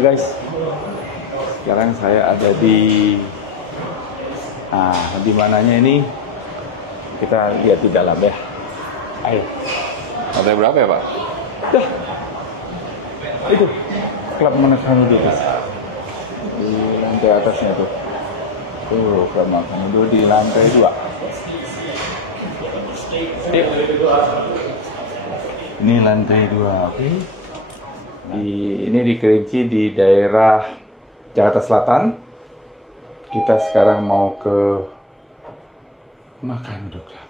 guys, sekarang saya ada di mananya ini, kita lihat di dalam ya. Ayo, lantai berapa ya Pak? Dah, itu klub Makanan Udo di lantai atasnya tuh. Klub Makanan Udo di lantai 2. Ini lantai 2, oke. Ini di Kerinci di daerah Jakarta Selatan. Kita sekarang mau ke Makanan Udo Club.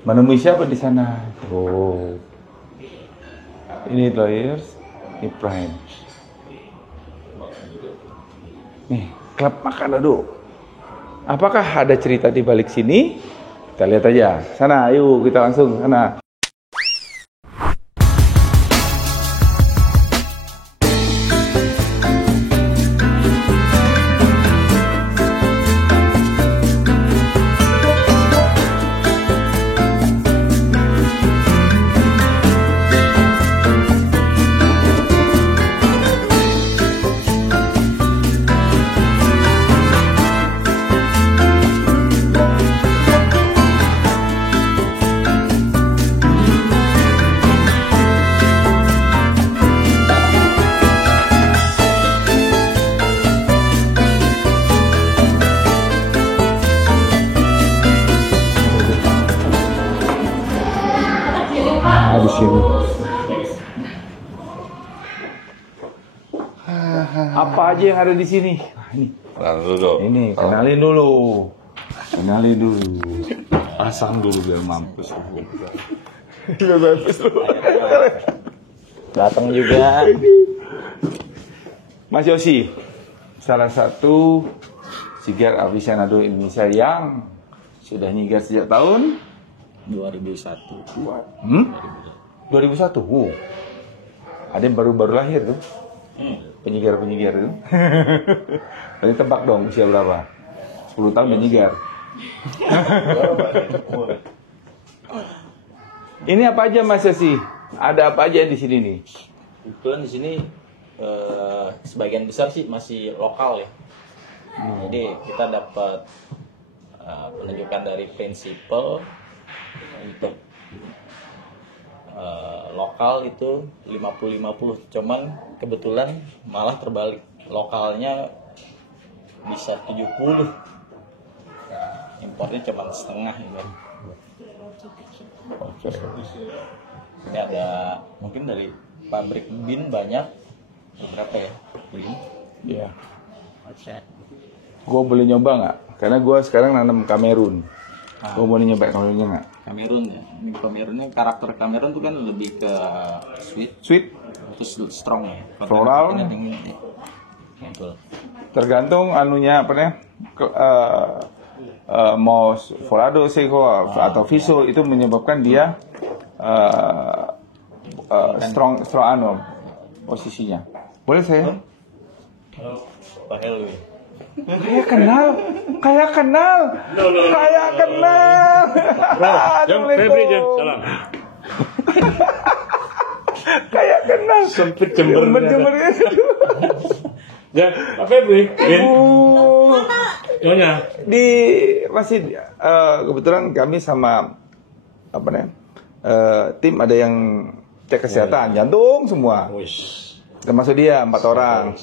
Menemui siapa di sana? Oh, ini Lawyers, ini Prime. Nih, klub Makanan Udo. Apakah ada cerita di balik sini? Kita lihat aja. Sana, ayo kita langsung sana. Di sini. Apa aja yang ada di sini? Ini kenalin dulu. Pasang dulu biar mampus. Datang juga. Mas Yosi, salah satu sigar aficionado Indonesia yang sudah nyigar sejak tahun 2001. 2001. Ada yang baru lahir tuh. Penyigar tuh. Nanti tebak dong usia berapa? 10 tahun menyigar. Ini apa aja Mas Yosi? Ada apa aja di sini nih? Kebetulan di sini sebagian besar sih masih lokal ya. Jadi kita dapat penunjukan dari prinsipal untuk lokal itu 50-50. Cuman kebetulan malah terbalik, lokalnya bisa 70, impornya cuma setengah gitu. Ini ada mungkin dari pabrik bin banyak, berapa ya bin? Iya. Gue boleh nyoba nggak? Karena gue sekarang nanam Kamerun. Gue mau nyoba Kamerunnya nggak? Kamerun ya. Ini Kamerunnya, karakter Kamerun tuh kan lebih ke sweet, terus strong ya. Floral. Betul. Tergantung anunya apa nih? Mau Folado, Seiko atau Viso itu menyebabkan dia strong posisinya. Boleh saya? Pak Helwi. Kayak kenal. Febri aja, salam. Kayak kenal. Sempit Jember. Ya, Pak Febri. Nyonya. Masih kebetulan kami sama apa nih? Tim ada yang cek kesehatan jantung semua. Termasuk dia 4 orang.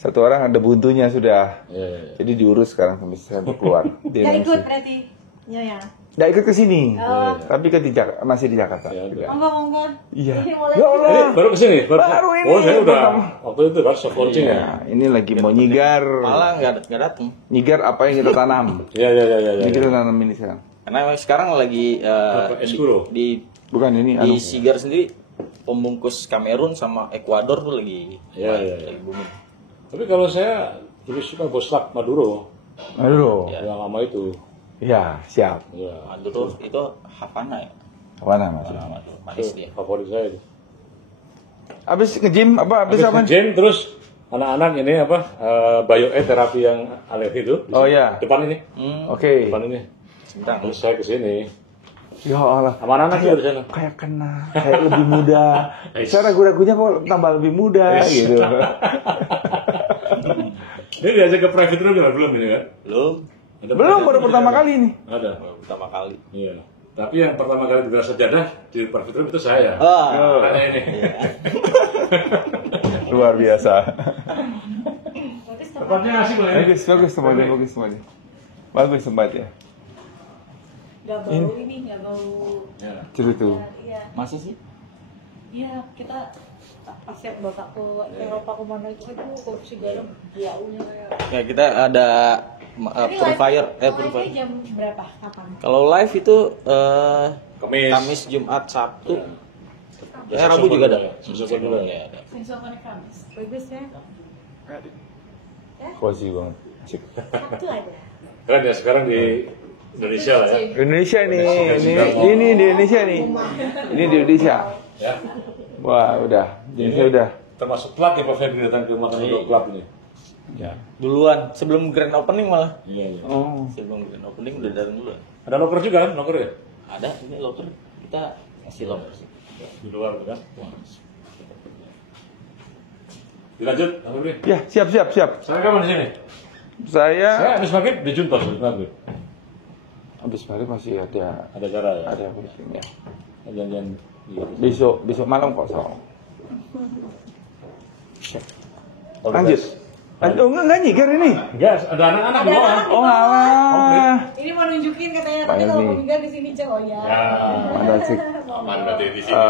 Satu orang ada buntunya sudah. Jadi diurus sekarang sampai keluar. Nggak ikut berarti, Nyonya? Nggak ikut ke sini, tapi masih di Jakarta. Monggo. Iya. Ya Allah. Ini baru kesini. Baru ini. Oh, saya udah waktu itu baru soft launching ya. Ya, ini lagi mau nyigar. Malah nggak datang. Nyigar apa yang kita tanam. Iya. Ini kita tanam ini sekarang. Karena sekarang lagi di Bukan ini. Di Sigar sendiri pembungkus Kamerun sama Ekuador tuh lagi booming. Tapi kalau saya lebih suka Boslak Maduro. Aduh. Yang lama itu. Iya, siap. Ya. Maduro itu Havana ya. Havana Mas. Manis dia. Favorit saya itu. Habis nge-gym apa? Habis apa? Nge-gym terus anak-anak ini apa? Terapi yang alergi itu. Oh iya. Depan ini. Oke. Depan ini. Sebentar. Terus saya ke sini. Ya Allah. Sama anak juga di sana. Kayak kena, kayak lebih muda. Saya ragu-ragunya kok tambah lebih muda gitu. Ini diajak ke private room ya? Belum ini kan? Belum. Belum, baru pertama kali ini. Ada. Pertama kali. Iya. Tapi yang pertama kali diberi sejadah di private room itu saya. Ah. Makanya ini. Luar biasa. Tempatnya asik loh ini. Bagus tempatnya, bagus tempatnya. Bagus tempatnya. Gak bau ini, gak bau. Ya. Cerutu. Iya, Masa sih? iya kita pas ya bapak ke Eropa kemana itu, aduh korupsi garam jauhnya kayak. Ya kita ada Ini purifier, live-nya purifier. jam berapa? Kapan? Kalau live itu Kamis. Kamis, Jumat, Sabtu. Ya, Rabu juga ada. Sabtu juga. Ya, ada. Sensual Connect Kamis. Bagus ya. Cozy banget. Asik. Sabtu ada. Keren ya sekarang di Indonesia lah ya. Indonesia nih, ini di Indonesia nih. Ini di Indonesia. Ya. Wah, udah. Indonesia udah. Termasuk plat ya Pak Febri datang ke Makan Dua Club ini. Ya. Duluan, sebelum grand opening malah. Iya, iya. Oh. Sebelum grand opening udah datang duluan. Ada loker juga kan? Loker ya? Ada, ini locker. Kita kasih locker sih. Di luar kan? Wah. Dilanjut, Pak Febri. Ya, siap. Saya kapan di sini? Saya Saya habis maghrib di Juntos, habis maghrib. habis maghrib masih ada Ada cara ya? ada briefing ya. Jangan iya. Besok malam kosong. Lanjut. Oh, enggak nyigar ini. Enggak, ada anak-anak di Ada bawah. anak-anak. Oh, alah. Ini mau nunjukin katanya, Pak nanti kalau Helmi. mau minggat di sini cowok ya. Ya. Mantan Aman berarti di sini.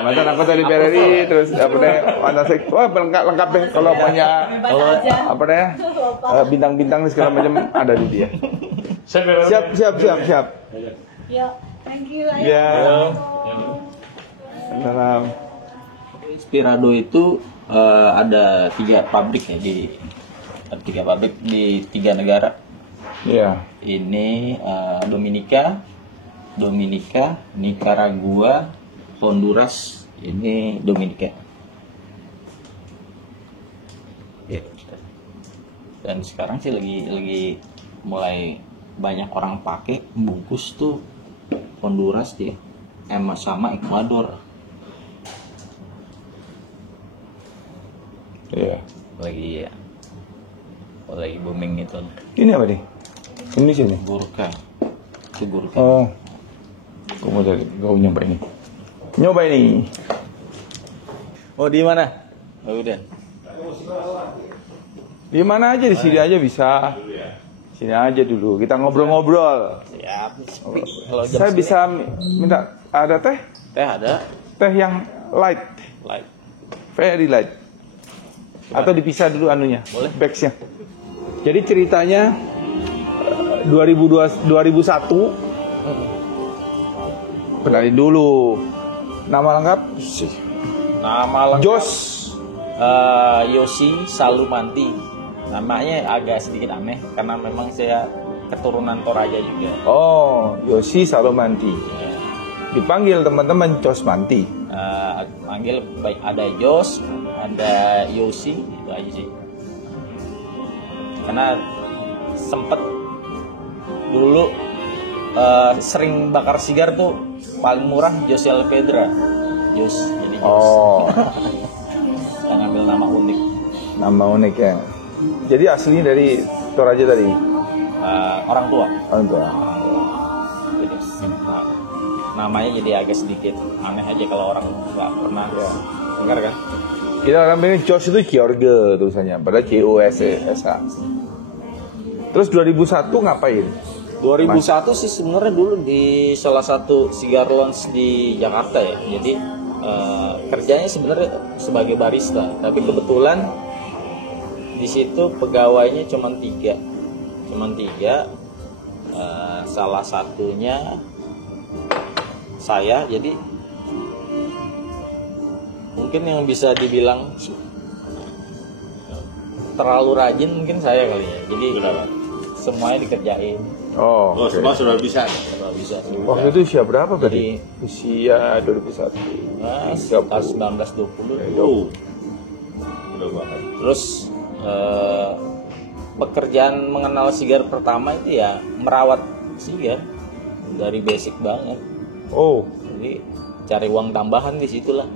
mantan anggota DPR RI, terus apa deh, mantan wah lengkap deh kalau punya Bebas aja. apa deh, bintang-bintang segala macam ada di dia. Saya Siap. Ya, thank you. Ayo. Ya. Assalamualaikum. Salam. Inspirado itu ada 3 pabrik ya ada 3 pabrik di 3 negara. Iya. Ini Dominika, Nicaragua, Honduras. Ini Dominika. Ya. Dan sekarang sih lagi mulai banyak orang pakai bungkus tuh Honduras dia, sama Ekuador. Iya. Lagi booming itu. Ini apa nih? Ini sini. Gurkha. Itu Gurkha. Oh. Gue mau nyoba ini. Oh, di mana? Oh, udah. Di mana aja, di sini aja bisa. Sini aja dulu. Kita ngobrol-ngobrol. Siap. Sepi. Kalau jam Saya segini- bisa minta ada teh? Teh ada. Teh yang light, Live. very light. Atau dipisah dulu anunya, Boleh. bagsnya. Jadi ceritanya 2001. Kenalin dulu. Nama lengkap? Nama lengkap Jos. Yosi Salumanti. Namanya agak sedikit aneh karena memang saya keturunan Toraja juga. Oh, Yosi Salomanti. Ya. Dipanggil teman-teman Jos Manti. Panggil baik ada Jos, ada Yosi, itu aja sih. Karena sempet dulu sering bakar sigar tuh paling murah Jose Alvedra. Jos, jadi Jos. Oh, Yang ngambil nama unik. nama unik ya. Jadi aslinya dari Toraja tadi. Orang tua. Orang tua. Jadi, namanya jadi agak sedikit aneh aja kalau orang nggak pernah dengar kan. Kita orang bilang Jos itu George tulisannya, padahal JOS-A. Terus 2001 ngapain? 2001 sih sebenarnya dulu di salah satu cigar lounge di Jakarta ya. Jadi kerjanya sebenarnya sebagai barista, tapi kebetulan di situ pegawainya cuma 3. Salah satunya saya, jadi mungkin yang bisa dibilang terlalu rajin mungkin saya kali ya. Jadi semuanya dikerjain. Oh, oke. Semua sudah bisa. Kalau bisa. Waktu itu usia berapa berarti? Jadi- Usia 2001. Nah, sekitar 19-20. Udah banget. Terus pekerjaan mengenal sigar pertama itu ya merawat sigar dari basic banget. Oh, Jadi cari uang tambahan di situ lah.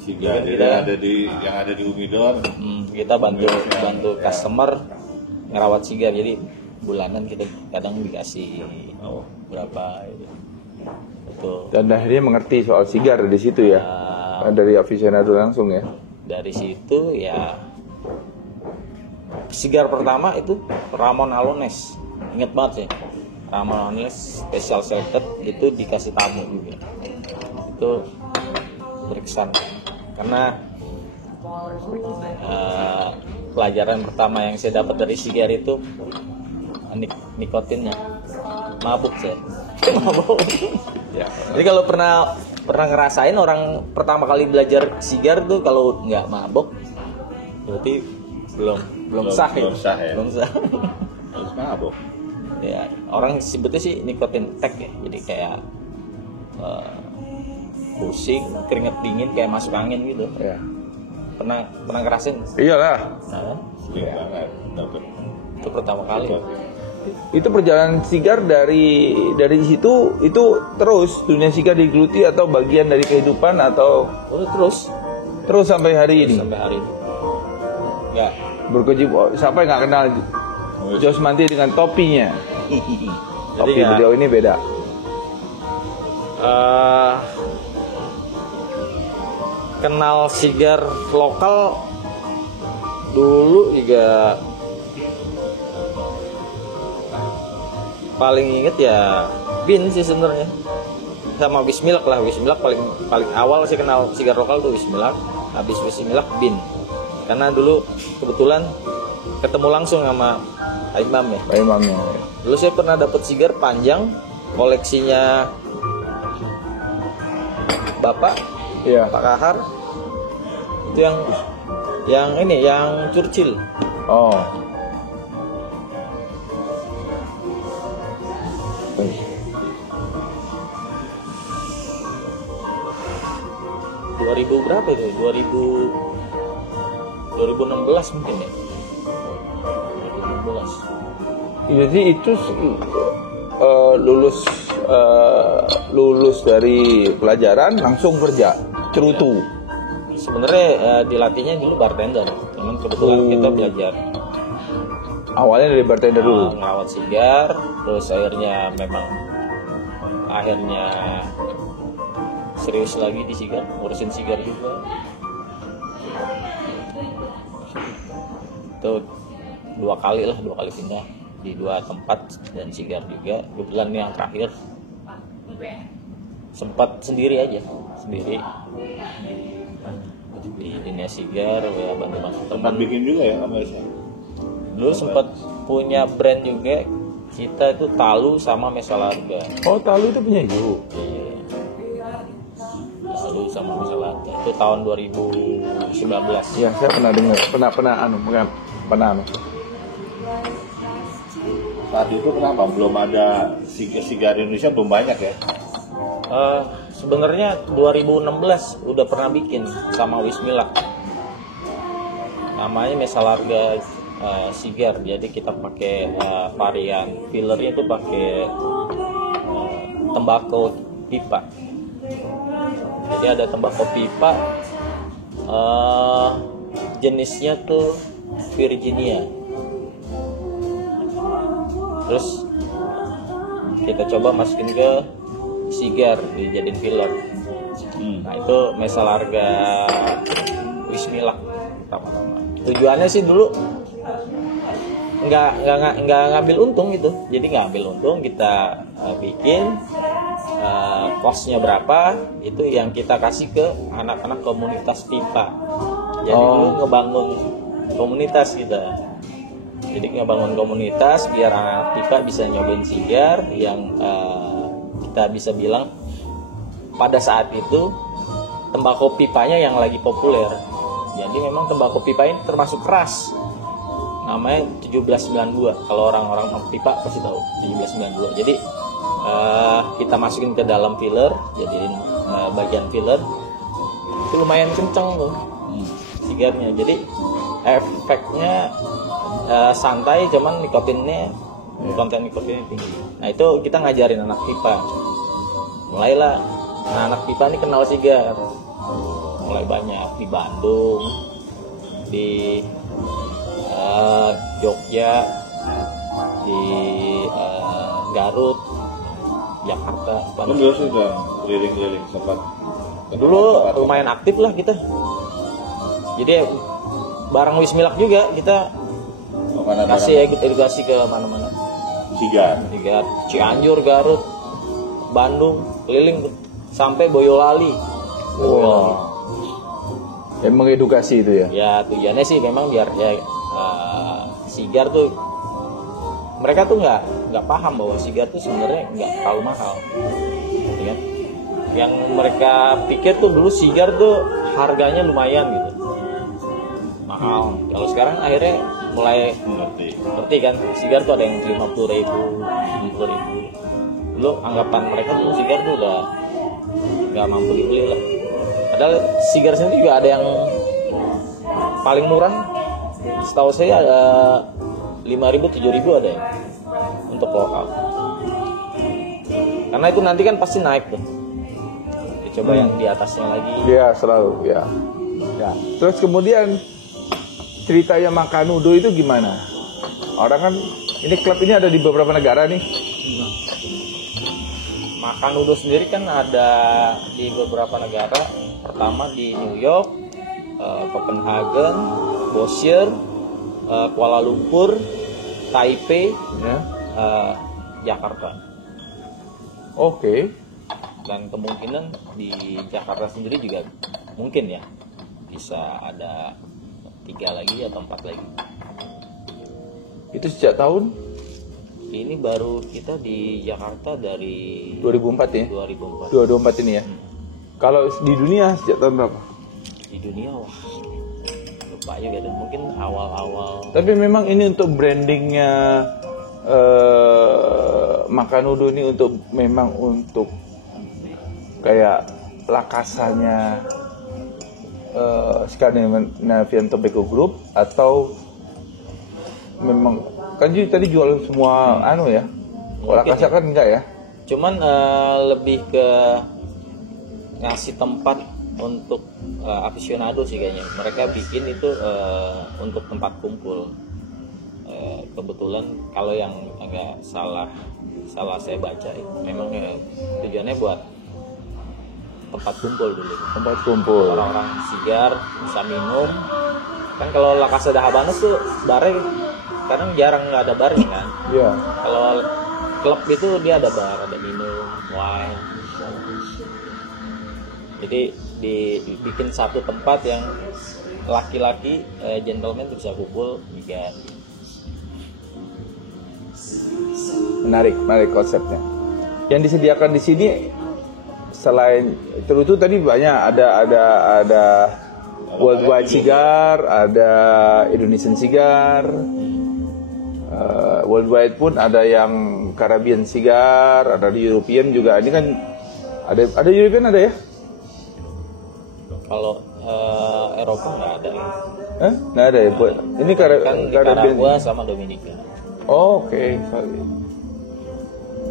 Sigar Kita- yang ada di Umidor. Kita bantu customer ngerawat sigar. Jadi bulanan kita kadang dikasih berapa gitu. Betul. dan akhirnya mengerti soal sigar di situ ya. Dari aficionado langsung ya. Dari situ ya sigar pertama itu Ramon Alones, inget banget sih. Ramon Alones special selected itu dikasih tamu juga. Itu berkesan karena pelajaran pertama yang saya dapat dari sigar itu nikotinnya, mabuk saya. Mabuk. Ya. Jadi kalau pernah ngerasain orang pertama kali belajar sigar tuh kalau nggak mabok berarti belum sah ya. Belum sah ya. Belum sah. Harus mabok. Ya, orang sebutnya sih nikotin tek ya. Jadi kayak pusing, keringet dingin kayak masuk angin gitu. Ya. Pernah ngerasain? Iyalah. Nah, Sering banget dapet. itu pertama kali. Itu perjalanan sigar dari situ itu terus dunia sigar digeluti atau bagian dari kehidupan atau Oh, terus sampai hari ini. sampai hari ini. Ya. Berkejiwaan. Siapa yang nggak kenal Jos Manti dengan topinya? Topi ya, beliau ini beda. kenal sigar lokal dulu juga paling inget ya Bin sih sebenarnya, sama Wismilak lah. Wismilak paling awal sih kenal sigar lokal tuh Wismilak. Habis Wismilak Bin, karena dulu kebetulan ketemu langsung sama Pak Imam ya. Pak Imamnya. Dulu saya pernah dapat sigar panjang koleksinya Bapak Iya. Pak Kahar. Itu yang ini yang Churchill. Oh. 2000 berapa itu? 2016 mungkin ya. 2016. Jadi itu lulus dari pelajaran langsung kerja cerutu. Sebenarnya dilatihnya dulu bartender, cuman kebetulan kita belajar Awalnya dari bartender dulu. ngelawat sigar, terus akhirnya serius lagi di sigar, ngurusin sigar juga. Itu dua kali pindah di dua tempat dan sigar juga. Kebetulan yang terakhir sempat sendiri di dunia sigar ya, bantu-bantu Tempat teman. bikin juga ya sama Esa? Dulu sempat punya brand juga kita, itu Talu sama Mesalarga. Oh, Talu itu punya ibu. Iya. Talu sama Mesalarga itu tahun 2019. Ya, saya pernah dengar, pernah Saat itu kenapa belum ada sigar Indonesia, belum banyak ya? Sebenarnya 2016 udah pernah bikin sama Wismilak. Namanya Mesalarga sigar. Jadi kita pakai varian fillernya itu pakai tembakau pipa. Jadi ada tembakau pipa, jenisnya tuh Virginia. Terus kita coba masukin ke sigar, dijadiin filler. Nah itu Mesalarga Wismilak pertama-tama. Tujuannya sih dulu nggak ngambil untung gitu. Jadi nggak ambil untung, kita bikin cost-nya berapa itu yang kita kasih ke anak-anak komunitas pipa. Jadi dulu ngebangun komunitas kita. Jadi ngebangun komunitas biar anak pipa bisa nyobain sigar yang kita bisa bilang pada saat itu tembakau pipanya yang lagi populer. Jadi memang tembakau pipa ini termasuk keras. Namanya 1792. Kalau orang-orang pipa pasti tahu 1792. Jadi kita masukin ke dalam filler, jadiin bagian filler. Itu lumayan kenceng tuh sigarnya. Jadi efeknya santai, cuman konten nikotinnya tinggi. Nah itu kita ngajarin anak pipa mulailah anak pipa ini kenal sigar, mulai banyak di Bandung, di Jogja, di Garut, Jakarta. Kan dulu sudah keliling-keliling sempat. Dulu lumayan aktif lah kita. Jadi bareng Wismilak juga kita kasih edukasi ke mana-mana. Sigar. Cianjur, Garut, Bandung, keliling sampai Boyolali. Wow. Yang mengedukasi itu ya. Ya tujuannya sih memang biar ya sigar tuh mereka tuh nggak paham bahwa sigar tuh sebenarnya nggak terlalu mahal, gitu kan? Yang mereka pikir tuh dulu sigar tuh harganya lumayan gitu, mahal. Kalau sekarang akhirnya mulai ngerti kan, sigar tuh ada yang 50.000, 60.000. Dulu anggapan mereka tuh sigar tuh udah nggak mampu dibeli lah. Padahal sigar sendiri juga ada yang paling murah. Setahu saya ada 5.000, 7.000 ada ya untuk lokal. Karena itu nanti kan pasti naik tuh. Coba yang di atasnya lagi. Iya, selalu ya. Ya. Terus kemudian ceritanya Macanudo itu gimana? Orang kan ini klub ini ada di beberapa negara nih. Macanudo sendiri kan ada di beberapa negara. Pertama di New York, Copenhagen, Boscher, Kuala Lumpur, Taipei, Ya. Jakarta. Oke. Dan kemungkinan di Jakarta sendiri juga mungkin ya bisa ada 3 lagi atau 4 lagi. Itu sejak tahun Ini baru kita di Jakarta dari 2004 ya. 2004. 2024 ini ya. Kalau di dunia sejak tahun berapa? Di dunia wah lupa juga dan mungkin awal-awal. Tapi memang ini untuk brandingnya Macanudo ini memang untuk kayak lakasanya Scandinavian Tobacco Group atau memang kan tadi jual semua ya. Kalau lakasa kan enggak ya. Cuman lebih ke ngasih tempat untuk aficionado sih kayaknya. Mereka bikin itu untuk tempat kumpul. Kebetulan kalau yang agak salah saya baca memang tujuannya buat tempat kumpul dulu. Tempat kumpul. Orang-orang sigar bisa minum. Kan kalau La Casa de Habanos tuh barnya kadang jarang nggak ada barnya kan. Iya. Kalau klub itu dia ada bar, ada minum, wine. Jadi dibikin satu tempat yang laki-laki gentleman bisa kumpul juga. Menarik konsepnya. Yang disediakan di sini selain itu tadi banyak ada Worldwide Cigar, ada Indonesian Cigar, Worldwide pun ada yang Caribbean Cigar, ada European juga. Ini kan ada European ada ya? Kalau Eropa nggak ada. Nggak ada ya. Ini Kan Caribbean. Nicaragua sama Dominika. Oke.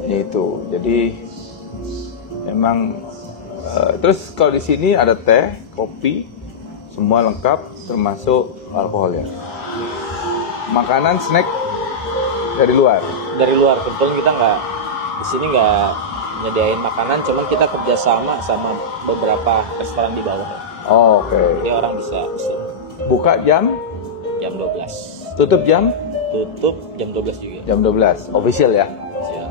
Itu. Jadi memang terus kalau di sini ada teh, kopi, semua lengkap termasuk alkohol ya. Makanan, snack dari luar. Dari luar, kebetulan kita nggak di sini nggak nyediain makanan, cuman kita kerjasama sama beberapa restoran di bawah. Oke. Jadi orang bisa pesen. Buka jam 12. Tutup jam Tutup jam 12 juga. jam 12 official ya. Siap.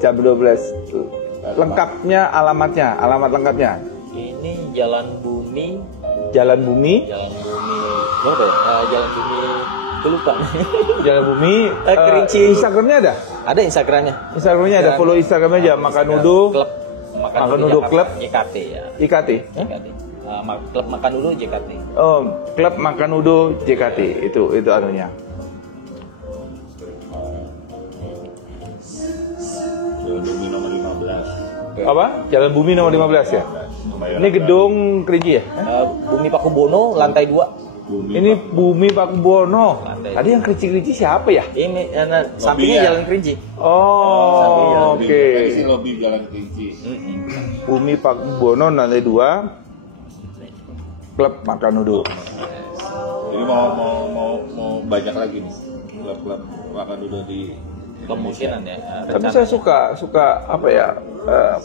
Jam 12 lengkapnya alamat lengkapnya Ini Jalan Bumi Jalan Bumi berapa ya? Jalan Bumi aku lupa. Jalan Bumi Kerinci. Instagramnya ada Instagramnya ada follow Instagramnya aja Macanudo Klub Macanudo Club JKT ya. IKT JKT. Klub Macanudo JKT. oh Klub Macanudo JKT itu anunya. Jalan Bumi nomor 15. Apa? Jalan Bumi nomor 15 ya? Ini gedung Kerinci ya? Bumi Pakubono lantai 2. Ini Bumi Pakubuwono. Tadi yang kerinci-kerinci siapa ya? Ini sampingnya Jalan Kerinci. Oh, oke. Ini sih lobi Jalan Kerinci. Bumi Pakubuwono lantai 2. Klub makan duduk. Jadi mau banyak lagi nih klub-klub makan duduk di Kemungkinan ya. Tapi saya suka apa ya?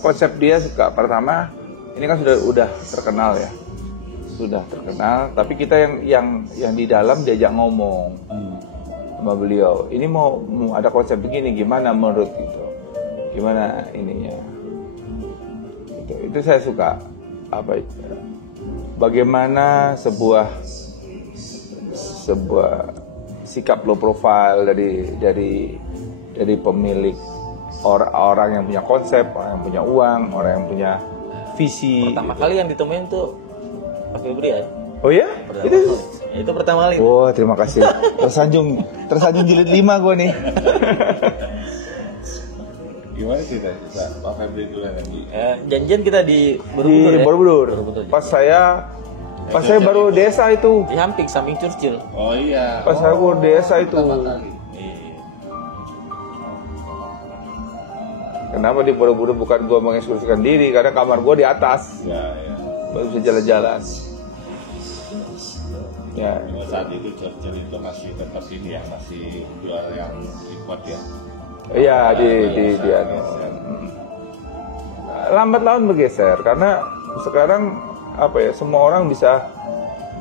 Konsep dia suka. Pertama, ini kan udah terkenal ya. Sudah terkenal, tapi kita yang di dalam diajak ngomong sama beliau. Ini mau ada konsep begini, gimana menurut gitu? Gimana ininya? Itu saya suka. Apa itu? Bagaimana sebuah sikap low profile dari pemilik orang yang punya konsep, orang yang punya uang, orang yang punya visi. Pertama kali yang ditemuin tuh Pak Febri ya. Oh ya? Itu pertama kali. Oh, terima kasih. Tersanjung jilid 5 gue nih. Gimana sih Pak Febri dulu lagi? Janjian kita di Di Borobudur. Pas saya baru desa itu. di samping Churchill. Oh iya. Pas saya baru desa itu. Kenapa di Borobudur bukan gue mengeksekusikan diri? Karena kamar gue di atas. Ya. Baru bisa jalan-jalan. Ya. Cuma saat itu Churchill itu masih tetap ini ya, masih jual yang import ya. Iya di lambat laun bergeser karena sekarang apa ya, semua orang bisa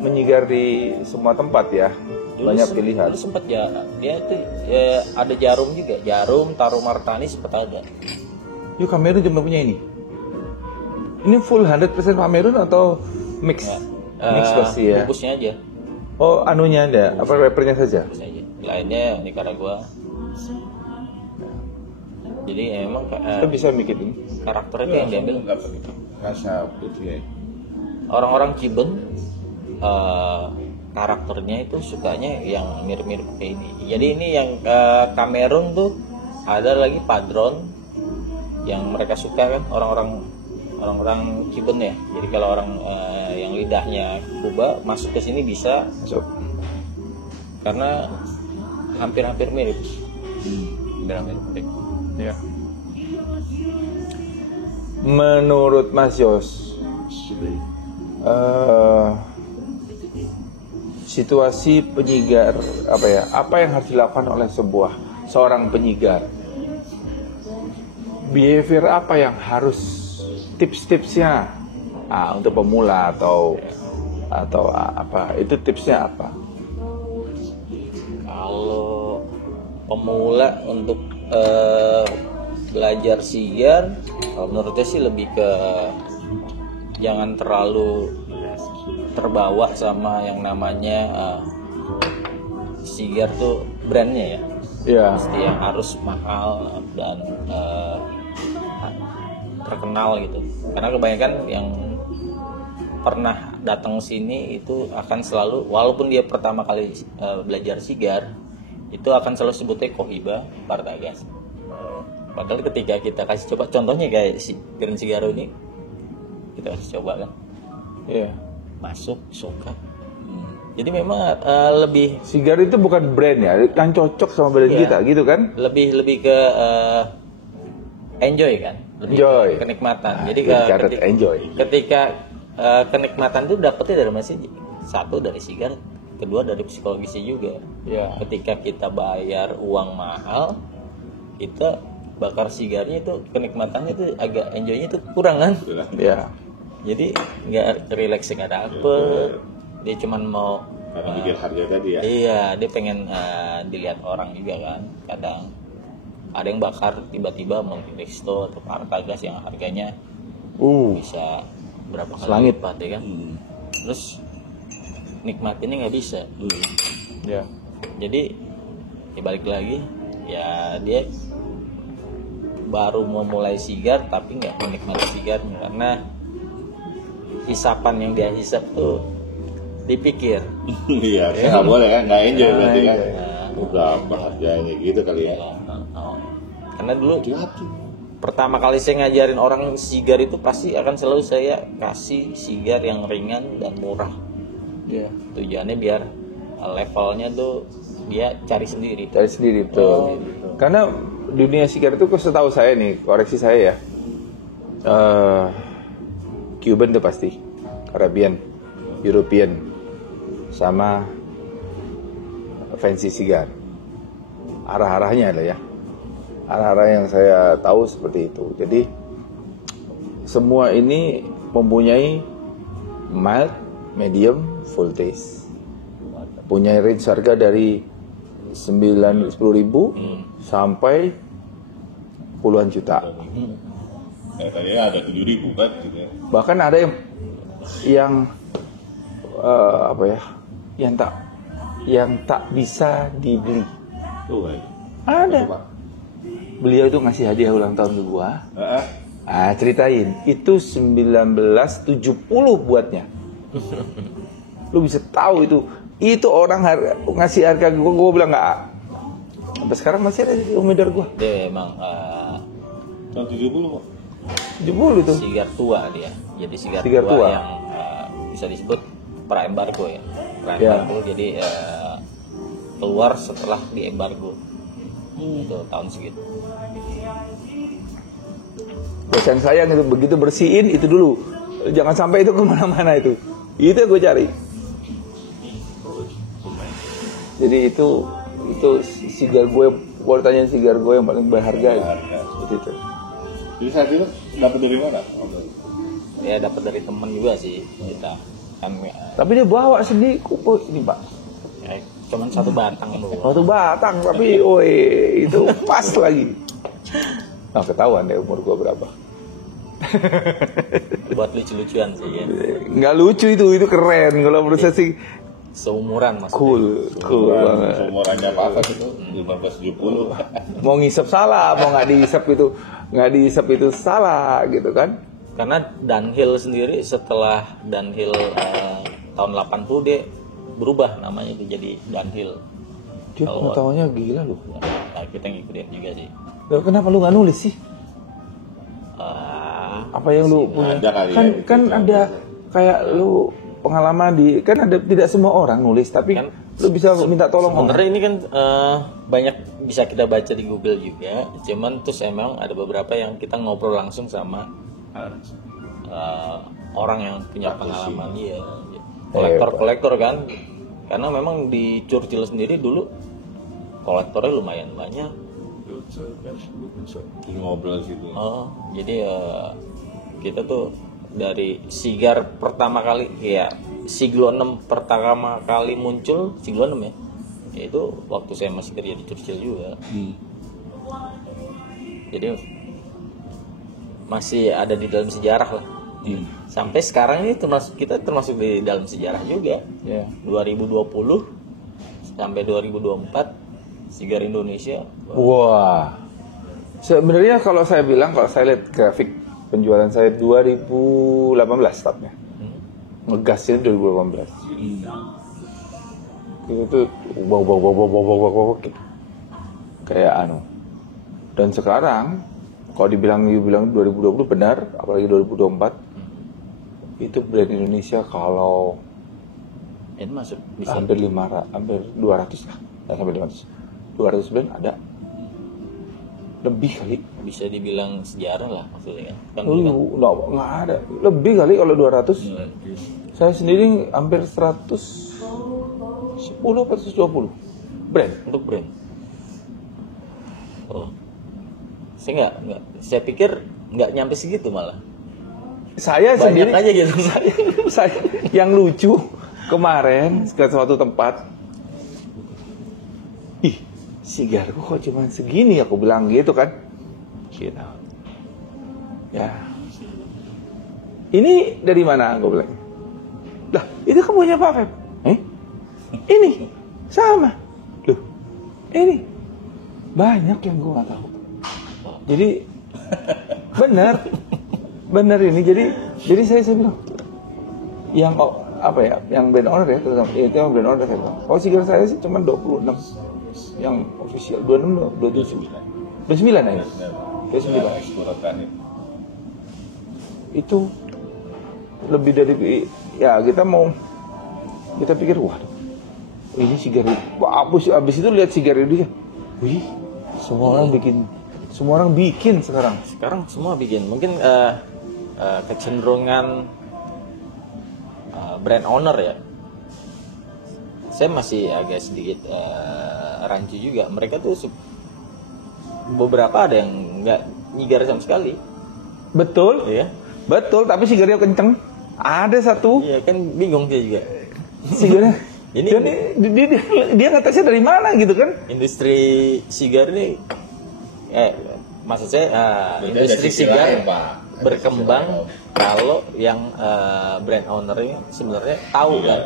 menyigar di semua tempat ya. Banyak pilihan. Dulu sempat ya, dia tuh ya, ada Jarum juga, Jarum, Taruh Martani sempat ada. Yuk Kamerun cuma punya ini. Ini full 100% Kamerun atau mix? Ya. Mix versi ya. Bungkusnya aja. Oh, anunya ada, apa rappernya saja? Bungkusnya aja. Lainnya Nicaragua. Jadi emang Kita bisa bikin ini. karakternya yang diambil Enggak begitu. Rasa putih ya. orang-orang Ciben, karakternya itu sukanya yang mirip-mirip kayak ini. Jadi ini yang Kamerun tuh ada lagi Padron yang mereka suka kan, orang-orang Ciben ya. Jadi kalau orang yang lidahnya Kuba masuk ke sini bisa Masuk. karena hampir-hampir mirip. Hampir mirip. Ya. Menurut Mas Yos, situasi penyigar apa yang harus dilakukan oleh seorang penyigar? Behavior apa yang harus tips-tipsnya untuk pemula atau apa? Itu tipsnya apa? Kalau pemula untuk belajar sigar, kalau menurut saya sih lebih ke jangan terlalu terbawa sama yang namanya sigar tuh brandnya ya. Ya. Pasti yang harus mahal dan terkenal gitu. Karena kebanyakan yang pernah datang sini itu akan selalu, walaupun dia pertama kali belajar sigar, itu akan selalu sebutnya Cohiba Partagas. Padahal ketika kita kasih coba, contohnya kayak si Pirin Sigaro ini, kita kasih coba kan, Iya. masuk, suka. Jadi memang lebih Sigar itu bukan brand ya, kan cocok sama brand Iya. kita gitu kan? lebih ke enjoy kan, lebih Enjoy. ke kenikmatan. Jadi Catat enjoy. ketika kenikmatan itu dapetnya dari mana sih? Satu dari sigar, kedua dari psikologisnya juga. Ya. Ketika kita bayar uang mahal, kita bakar sigarnya itu kenikmatannya itu agak enjoynya itu kurang kan? Ya. Jadi nggak relax, nggak dapet. Dia cuman mau Karena bikin harga tadi ya. iya, dia pengen dilihat orang juga kan. Kadang ada yang bakar tiba-tiba Montecristo atau Partagas yang harganya bisa berapa kali Selangit. lipat ya kan. Terus nikmatinnya nggak bisa. Ya. Jadi ya balik lagi, ya dia baru mau mulai sigar tapi nggak menikmati sigarnya karena hisapan yang dia hisap tuh dipikir. Iya, nggak boleh kan, nggak enjoy berarti kan. Nah, Udah harganya gitu kali ya. karena dulu pertama kali saya ngajarin orang sigar itu pasti akan selalu saya kasih sigar yang ringan dan murah. Iya. Tujuannya biar levelnya tuh dia cari sendiri. Cari sendiri, betul. Karena dunia sigar itu setahu saya nih, koreksi saya ya, Cuban itu pasti, Arabian, European, sama fancy cigar. Arah-arahnya ada ya. Arah-arah yang saya tahu seperti itu. Jadi semua ini mempunyai mild, medium, full taste. Punya range harga dari 10 ribu sampai puluhan juta. Tadinya ada 7.000 kan gitu ya. Bahkan ada yang apa ya? Yang tak bisa dibeli. Tuh, Ada. Coba. Beliau itu ngasih hadiah ulang tahun ke gua. Heeh. Ceritain. Itu 1970 buatnya. Lu bisa tahu itu. Itu orang ngasih harga gua bilang nggak. Sampai sekarang masih ada di umedar gua. Dia emang Tahun 70 kok. 70 itu. sigar tua dia. Jadi sigar Sigar tua, tua. yang bisa disebut pra-embargo ya. Ya. Pra-embargo jadi keluar setelah di-embargo. Itu tahun segitu. Dosen saya itu begitu bersihin itu dulu. Jangan sampai itu kemana-mana itu. Itu yang gue cari. Jadi itu sigar gue. Kalau tanya sigar gue yang paling berharga itu. Jadi saat itu dapat dari mana? Ya dapat dari temen juga sih kita. Kan Tapi dia bawa sendiri. Oh, ini Pak. cuman satu batang loh. Waktu batang tapi itu pas lagi. Nah, ketahuan deh umur gue berapa. Buat lucu-lucuan sih ya. Nggak lucu itu keren. Kalau menurut saya sih Seumuran maksudnya. cool banget. Seumurannya apa itu? 1570. Mau ngisep salah, mau nggak dihisap itu salah gitu kan? Karena Dunhill sendiri setelah Dunhill tahun 80 dia berubah namanya itu jadi Dunhill. Dia pengetahuannya gila loh. Nah, kita ngikutin juga sih. Loh, kenapa lu nggak nulis sih? Apa yang lu punya? Ada kali Kan ya, kan ada kayak lu pengalaman kan ada tidak semua orang nulis tapi Kan lu bisa minta tolong Sebenarnya ini kan banyak bisa kita baca di Google juga. Cuman terus emang ada beberapa yang kita ngobrol langsung sama orang yang punya pengalaman dia. Kolektor kan. Karena memang di Churchill sendiri dulu kolektornya lumayan banyak. Ngobrol situ. Jadi kita tuh dari sigar pertama kali ya Siglo 6 pertama kali muncul Siglo 6 ya. Itu waktu saya masih kerja di Churchill juga. Jadi masih ada di dalam sejarah lah. Sampai sekarang ini kita termasuk di dalam sejarah juga. Ya. 2020 sampai 2024 sigar Indonesia. Wah. Sebenarnya kalau saya lihat grafik penjualan saya 2018 startnya. Ngegasnya 2018. Itu tuh wow, kayak anu. Dan sekarang kalau dibilang 2020 benar, apalagi 2024 itu brand Indonesia kalau Ini masuk bisa hampir 200 lah. Nggak sampai 500. 200 brand ada. Lebih kali. bisa dibilang sejarah lah maksudnya kan. Nggak ada. Lebih kali kalau 200. Saya sendiri hampir 110 atau 120 brand. Untuk brand. Saya saya pikir nggak nyampe segitu malah. Saya Banyak sendiri aja gitu. saya yang lucu kemarin ke suatu tempat. Ih, sigarku kok cuma segini, aku bilang gitu kan. Gitu. Ya. Ini dari mana aku bilang? Lah, itu kan punya Pak Feb. Ini sama. Loh, ini banyak yang gue nggak tahu. Jadi benar ini. Jadi saya bilang yang apa ya, yang brand owner ya, itu yang brand owner saya bilang. Kalau sigar saya sih cuma 26 yang official, 26, 29 ya. 29. Itu lebih dari ya kita mau Kita pikir, waduh, ini sigar. Abis itu lihat sigar ini, wih, semua orang bikin sekarang. Sekarang semua bikin. Mungkin kecenderungan brand owner ya. Saya masih agak sedikit rancu juga. Mereka tuh beberapa ada yang nggak nyigar sama sekali. Betul, Iya. betul. Tapi sigarnya kenceng. Ada satu Iya kan bingung dia juga. sigarnya. Ini dia ngetesnya dari mana gitu kan? industri sigar ini, maksud saya industri sigar berkembang kalau yang brand ownernya sebenarnya tahu kan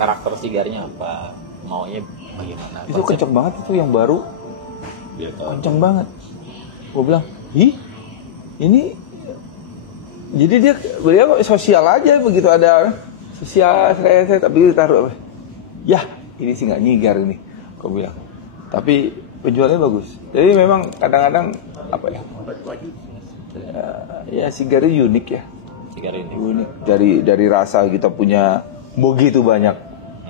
karakter sigarnya apa, maunya bagaimana. Itu kenceng banget itu yang baru. Dia tahu. Kenceng banget. Gue bilang, ini jadi dia sosial aja begitu ada sosial saya tapi ditaruh apa? Ya, ini sih nggak nyigar ini. Gue bilang. Tapi penjualnya bagus. Jadi memang kadang-kadang apa ya? Ya sigarnya unik ya. Sigar ini. Unik dari rasa kita punya begitu banyak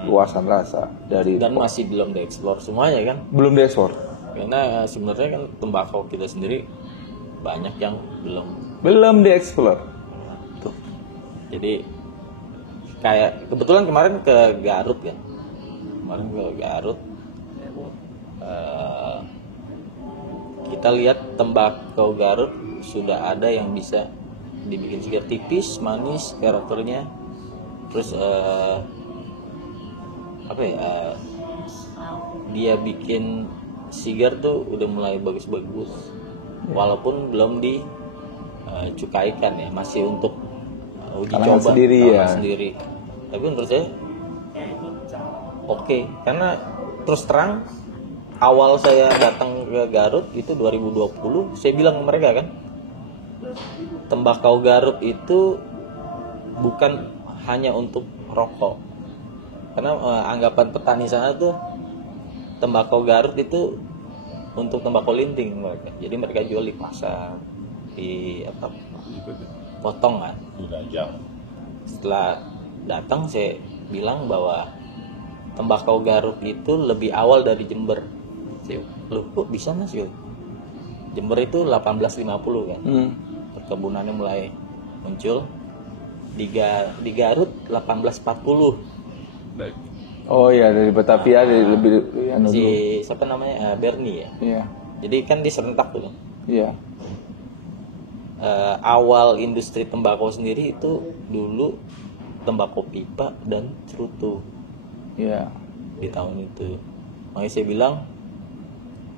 luasan rasa dari Dan masih belum dieksplor semuanya kan. belum diekspor. Karena sebenarnya kan tembakau kita sendiri banyak yang Belum dieksplor. tuh. Jadi kayak kebetulan kemarin ke Garut kan. Kemarin ke Garut kita lihat tembakau Garut sudah ada yang bisa dibikin sigar tipis, manis karakternya. Terus dia bikin sigar tuh udah mulai bagus-bagus. Walaupun belum dicukaikan ya, masih untuk uji Kalangan coba sendiri kalangan ya. sendiri. Tapi menurut saya oke, karena terus terang awal saya datang ke Garut itu 2020, saya bilang ke mereka kan, tembakau Garut itu bukan hanya untuk rokok. Karena anggapan petani sana tuh tembakau Garut itu untuk tembakau linting mereka. Jadi mereka jual di pasar, di potong kan. Setelah datang saya bilang bahwa tembakau Garut itu lebih awal dari Jember. Loh kok bisa mas yo? Jember itu 1850 kan. Perkebunannya mulai muncul. Di Garut 1840. Oh iya, dari Batavia dari lebih Si siapa namanya Bernie ya. Iya. Jadi kan diserentak tuh. Iya. Awal industri tembakau sendiri itu dulu tembakau pipa dan cerutu. Iya. Di tahun itu. Makanya saya bilang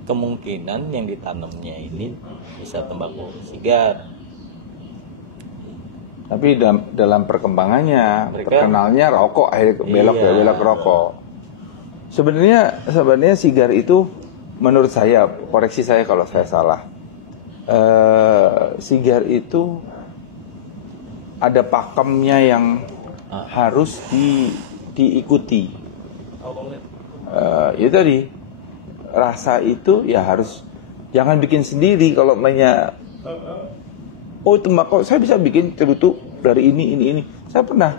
kemungkinan yang ditanamnya ini bisa tembakau sigar. Tapi dalam perkembangannya Mereka- terkenalnya rokok, akhirnya belok ke rokok. Sebenarnya sigar itu menurut saya, koreksi saya kalau saya salah. Sigar itu ada pakemnya yang harus diikuti. Itu tadi rasa itu ya harus jangan bikin sendiri kalau mainnya. Oh tembakau saya bisa bikin cerutu dari ini. Saya pernah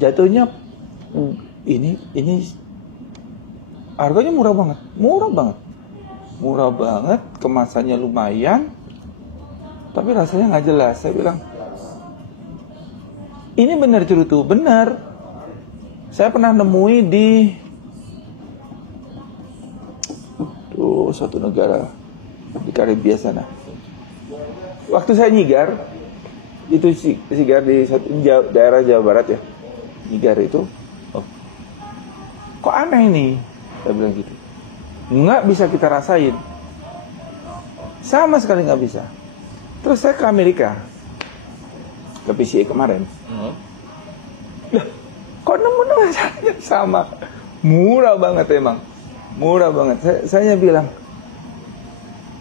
jatuhnya ini harganya murah banget, kemasannya lumayan, tapi rasanya nggak jelas. Saya bilang ini benar cerutu, benar. Saya pernah nemui di suatu negara di Karibia sana. Waktu saya nyigar itu sigar di daerah Jawa Barat ya, nyigar itu, kok aneh nih, saya bilang gitu, nggak bisa kita rasain, sama sekali nggak bisa. Terus saya ke Amerika, ke PCA kemarin, lah, kok nemu rasanya sama, murah banget emang, murah banget. Saya bilang,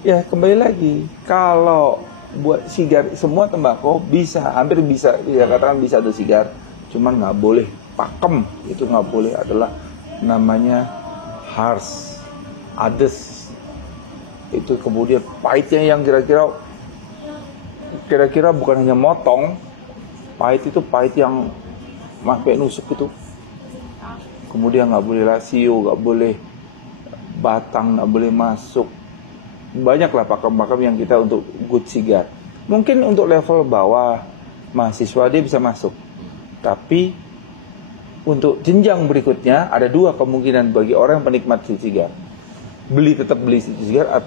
ya kembali lagi, kalau buat sigar semua tembakau bisa, hampir bisa, ya katakan bisa tuh sigar, cuman nggak boleh pakem, itu nggak boleh, adalah namanya harsh, ades, itu kemudian pahitnya yang kira-kira bukan hanya motong, Pahit itu pahit yang sampai nusuk itu. Kemudian nggak boleh rasio, nggak boleh batang, nggak boleh masuk. Banyaklah pakem-pakem yang kita untuk good cigar. Mungkin untuk level bawah mahasiswa dia bisa masuk. Tapi untuk jenjang berikutnya ada 2 kemungkinan bagi orang yang penikmat cigar. Tetap beli cigar,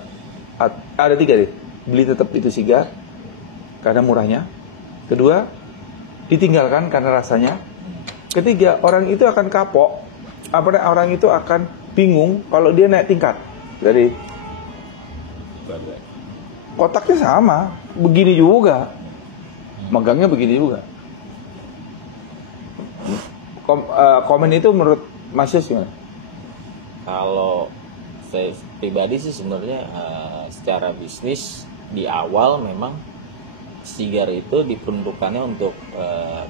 ada 3 deh. Beli tetap itu cigar karena murahnya. Kedua, ditinggalkan karena rasanya. Ketiga, orang itu akan kapok. Orang itu akan bingung kalau dia naik tingkat. Dari kotaknya sama, begini juga, megangnya begini juga. Komen itu menurut Mas Yus gimana? Kalau saya pribadi sih sebenarnya secara bisnis di awal memang sigar itu diperuntukannya untuk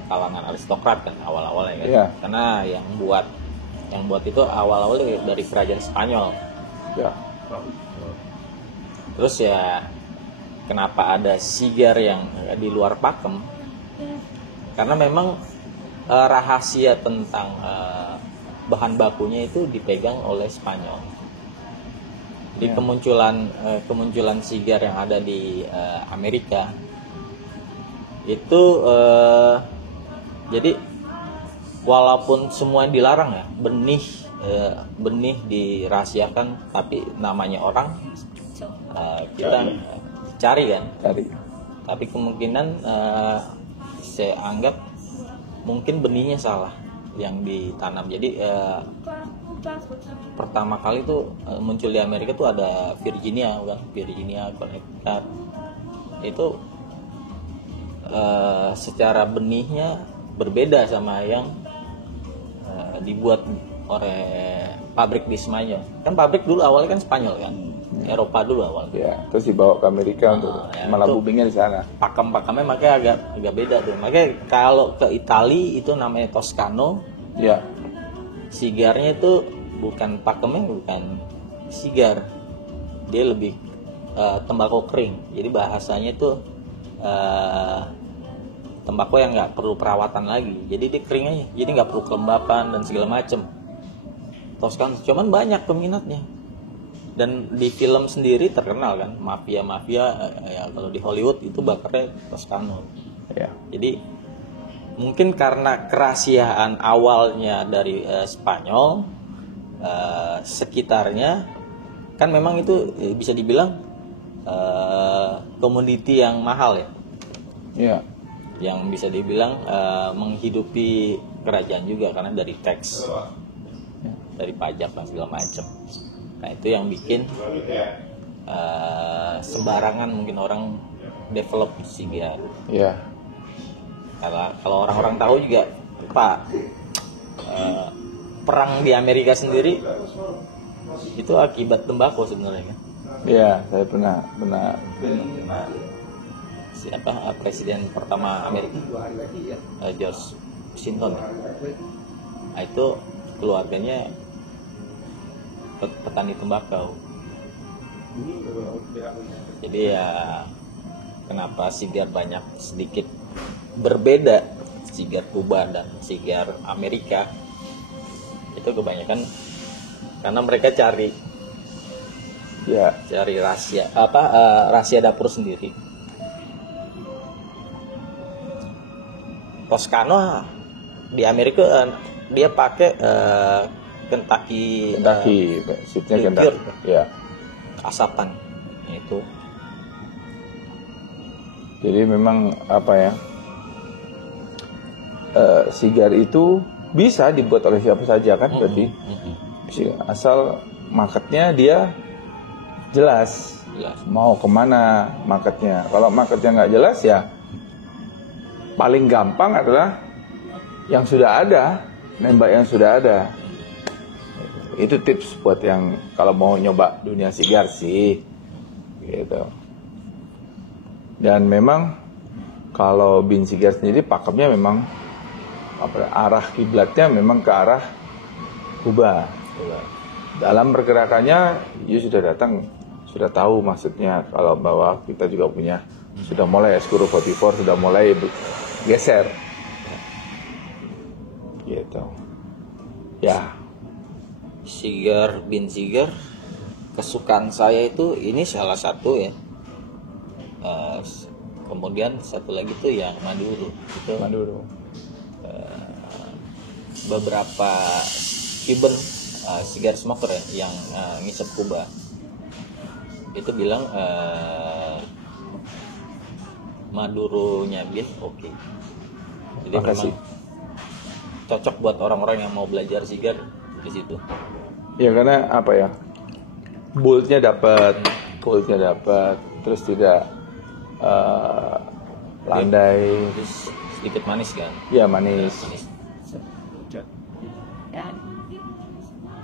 kalangan aristokrat kan awal-awalnya kan. Yeah. Karena yang buat itu awal-awalnya dari kerajaan Spanyol. Ya. Terus ya kenapa ada sigar yang di luar pakem? Karena memang rahasia tentang bahan bakunya itu dipegang oleh Spanyol. Jadi kemunculan sigar yang ada di Amerika itu jadi walaupun semua dilarang ya, benih dirahasiakan, tapi namanya orang kita cari kan. Tapi kemungkinan saya anggap mungkin benihnya salah yang ditanam. Jadi pertama kali tuh muncul di Amerika tuh ada Virginia Connecticut. Itu secara benihnya berbeda sama yang dibuat oleh pabrik di Spanyol. Kan pabrik dulu awalnya kan Spanyol kan, Eropa dulu awalnya. Ya, terus dibawa ke Amerika untuk melabungnya di sana. Pakem-pakemnya makanya agak beda tuh. Makanya kalau ke Italia itu namanya Toscano. Ya. Sigarnya itu bukan pakemnya, bukan sigar. Dia lebih tembakau kering. Jadi bahasanya itu tembakau yang nggak perlu perawatan lagi. Jadi dia kering aja. Jadi nggak perlu kelembapan dan segala macem. Toscano, cuman banyak peminatnya. Dan di film sendiri terkenal kan, mafia ya kalau di Hollywood itu bakarnya Toscano. Ya. Jadi mungkin karena kerahasiaan awalnya dari Spanyol, sekitarnya kan memang itu bisa dibilang komoditi yang mahal ya. Ya. Yang bisa dibilang menghidupi kerajaan juga karena dari tax, dari pajak dan segala macam. Nah itu yang bikin sembarangan mungkin orang develop sigar. Ya. Kalau orang-orang tahu juga Pak, perang di Amerika sendiri itu akibat tembakau sebenarnya kan. Ya, saya pernah Siapa presiden pertama Amerika, George Washington. Nah, itu keluarganya petani tembakau. Jadi ya kenapa sigar banyak sedikit berbeda, sigar Kuba dan sigar Amerika itu kebanyakan karena mereka cari rahasia dapur sendiri. Toscano di Amerika dia pakai Kentucky seatnya Kentucky. Ya. Asapan itu. Jadi memang apa ya? Sigar itu bisa dibuat oleh siapa saja kan, berarti asal marketnya dia jelas. Mau kemana marketnya. Kalau marketnya nggak jelas ya paling gampang adalah yang sudah ada, nembak yang sudah ada. Itu tips buat yang kalau mau nyoba dunia sigar sih, gitu. Dan memang kalau bin sigar sendiri pakemnya memang arah kiblatnya memang ke arah Kuba. Dalam pergerakannya, dia sudah datang, sudah tahu maksudnya kalau bahwa kita juga punya sudah mulai Escudo 44 sudah mulai geser Gitu. Ya. Sigar bin Sigar, kesukaan saya itu ini salah satu ya. Kemudian satu lagi tuh yang Maduro. Itu Maduro. beberapa Cuban cigar smoker ya, yang ngisep Kuba itu bilang Maduro-nya bin oke. Jadi Makasih. memang cocok buat orang-orang yang mau belajar sigar di situ. Ya karena apa ya, boldnya dapat, terus tidak landai, Terus sedikit manis kan? ya manis. Manis. Ya.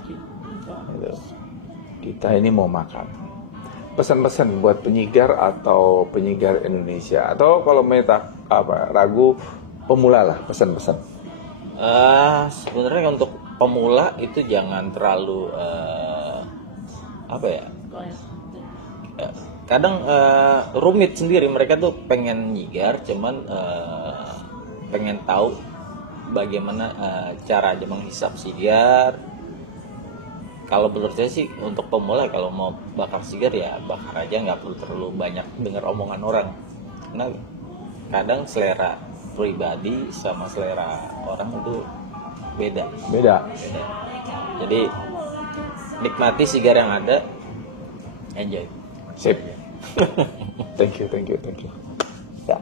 Gitu. Kita ini mau makan. Pesan-pesan buat penyigar atau penyigar Indonesia, atau kalau ragu pemula lah, pesan-pesan. Sebenarnya untuk pemula itu jangan terlalu kadang rumit sendiri. Mereka tuh pengen nyigar, cuman pengen tahu bagaimana cara aja menghisap sigar. Kalau menurut saya sih untuk pemula kalau mau bakar sigar ya bakar aja, nggak perlu terlalu banyak dengar omongan orang. Karena kadang selera pribadi sama selera orang itu beda. Jadi nikmati sigar yang ada, enjoy. Sip. Thank you. Ya.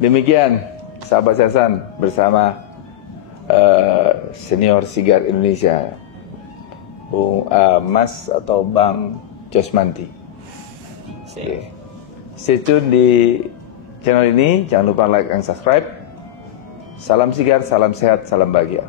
Demikian sahabat Sasan bersama senior sigar Indonesia, Mas atau Bang Josmanti. Oke. Stay tune di channel ini, jangan lupa like dan subscribe. Salam sigar, salam sehat, salam bahagia.